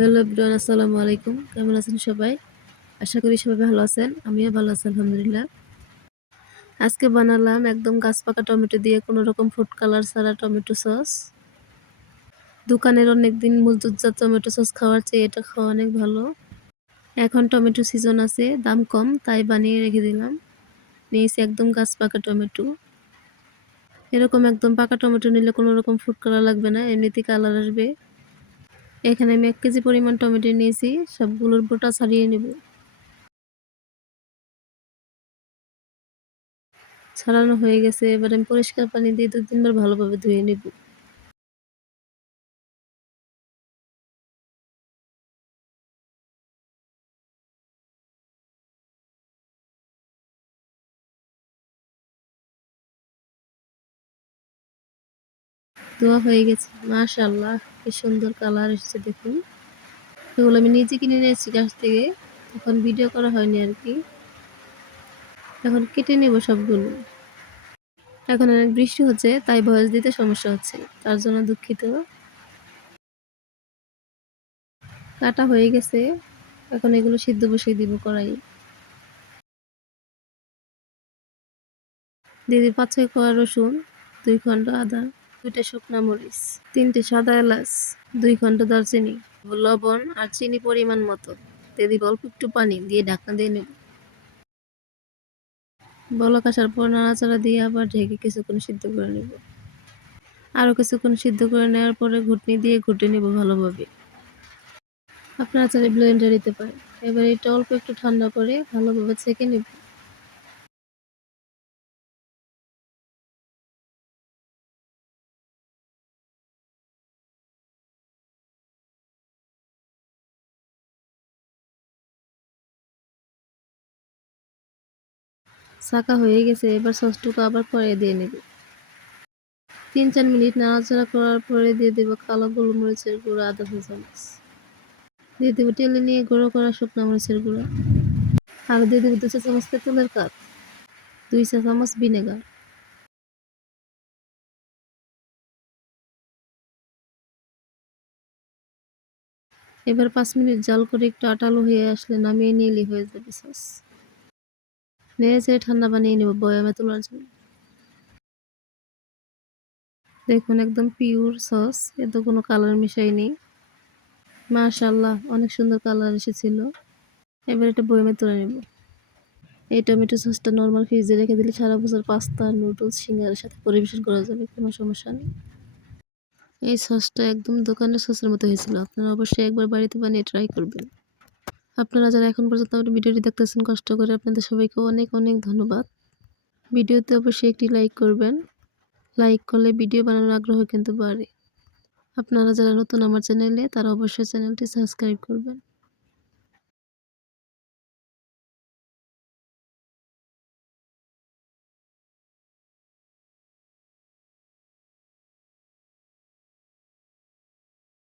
Hello everyone, আসসালামু আলাইকুম। কেমন আছেন সবাই? আশা করি সবাই ভালো আছেন। আমিও ভালো আছি আলহামদুলিল্লাহ। আজকে বানালাম একদম গাছপাকা টমেটো দিয়ে কোনোরকম ফুড কালার ছাড়া টমেটো সস। দোকানের অনেকদিন মজুতজাত টমেটো সস খাওয়ার চেয়ে এটা খাওয়া অনেক ভালো। এখন টমেটো সিজন আছে, দাম কম, তাই বানিয়ে রেখে দিলাম। নিয়েছি একদম গাছপাকা টমেটো। এরকম একদম পাকা টমেটো নিলে কোনোরকম ফুড কালার লাগবে না, এমনিতেই কালার আসবে। এখানে আমি 1 কেজি পরিমাণ টমেটো নিয়েছি, সবগুলোর বোটা ছাড়িয়ে নেব। ছাড়ানো হয়ে গেছে, এবার আমি পরিষ্কার পানি দিয়ে 2-3 বার ভালোভাবে ধুয়ে নেব। ধোয়া হয়ে গেছে, মাশাআল্লাহ কি সুন্দর কালার এসেছে দেখুন। এগুলো আমি নিজে কিনে নিয়ে এসেছি গাছ থেকে, এখন ভিডিও করা হয়নি আর কি। এখন কেটে নেব সবগুলো। এখন অনেক বৃষ্টি হচ্ছে, তাই ভয়েস দিতে সমস্যা হচ্ছে, তার জন্য দুঃখিত। কাটা হয়ে গেছে, এখন এগুলো সিদ্ধ বসিয়ে দিব কড়াইয়ে। দিয়ে দিই 5-6 কোয়া রসুন, 2 খণ্ড আদা, 2টা শুকনা মরিচ, 3টে সাদা এলাচ, 2 খণ্ড দারচিনি, লবণ আর চিনি পরিমাণ মতো। দিয়ে দিব অল্প একটু পানি দিয়ে ঢাকনা দিয়ে নেব। বলক আসার পর নাড়াচাড়া দিয়ে আবার ঢেকে কিছুক্ষণ সিদ্ধ করে নেব। আরও কিছুক্ষণ সিদ্ধ করে নেওয়ার পরে ঘুটনি দিয়ে ঘুটে নেব ভালোভাবে। আপনারা চাইলে ব্লেন্ডার দিতে পারেন। এবার এটা অল্প একটু ঠান্ডা করে ভালোভাবে ছেঁকে নেব। ছাঁকা হয়ে গেছে, এবার সসটুকু আবার কড়াইয়ে দিয়ে নেব। 3-4 মিনিট নাড়াচাড়া করার পরে দিয়ে দেব কালো গোলমরিচের গুঁড়া আধা চা চামচ। দিয়ে দেব টেলে নিয়ে গুঁড়ো করা শুকনো মরিচের গুঁড়া। আর দিয়ে দেব 2 চা চামচ তেঁতুলের কাঠ, 2 চা চামচ ভিনেগার। এবার 5 মিনিট জাল করে একটু আটালো হয়ে আসলে নামিয়ে নিলেই হয়ে যাবে সস। নেড়ে চেড়ে ঠান্ডা বানিয়ে নেব বয়ামে তোলার জন্য। দেখুন একদম পিওর সস, এতে কোনো কালার মেশাইনি। মাশাআল্লাহ অনেক সুন্দর কালার এসেছিল। এবার এটা বয়ামে তুলে নেব। এই টমেটো সসটা নরমাল ফ্রিজে রেখে দিলে সারা বছর পাস্তা, নুডলস, সিঙ্গারার সাথে পরিবেশন করা যাবে, কোনো সমস্যা নেই। এই সসটা একদম দোকানের সসের মতো হয়েছিল। আপনারা অবশ্যই একবার বাড়িতে বানিয়ে ট্রাই করবেন। আপনারা যারা এখন পর্যন্ত আমার ভিডিওটি দেখতেছেন কষ্ট করে, আপনাদের সবাইকে অনেক অনেক ধন্যবাদ। ভিডিওতে অবশ্যই একটি লাইক করবেন। লাইক করলে ভিডিও বানানোর আগ্রহ কিন্তু বাড়ে। আপনারা যারা নতুন আমার চ্যানেলে, তারা অবশ্যই চ্যানেলটি সাবস্ক্রাইব করবেন।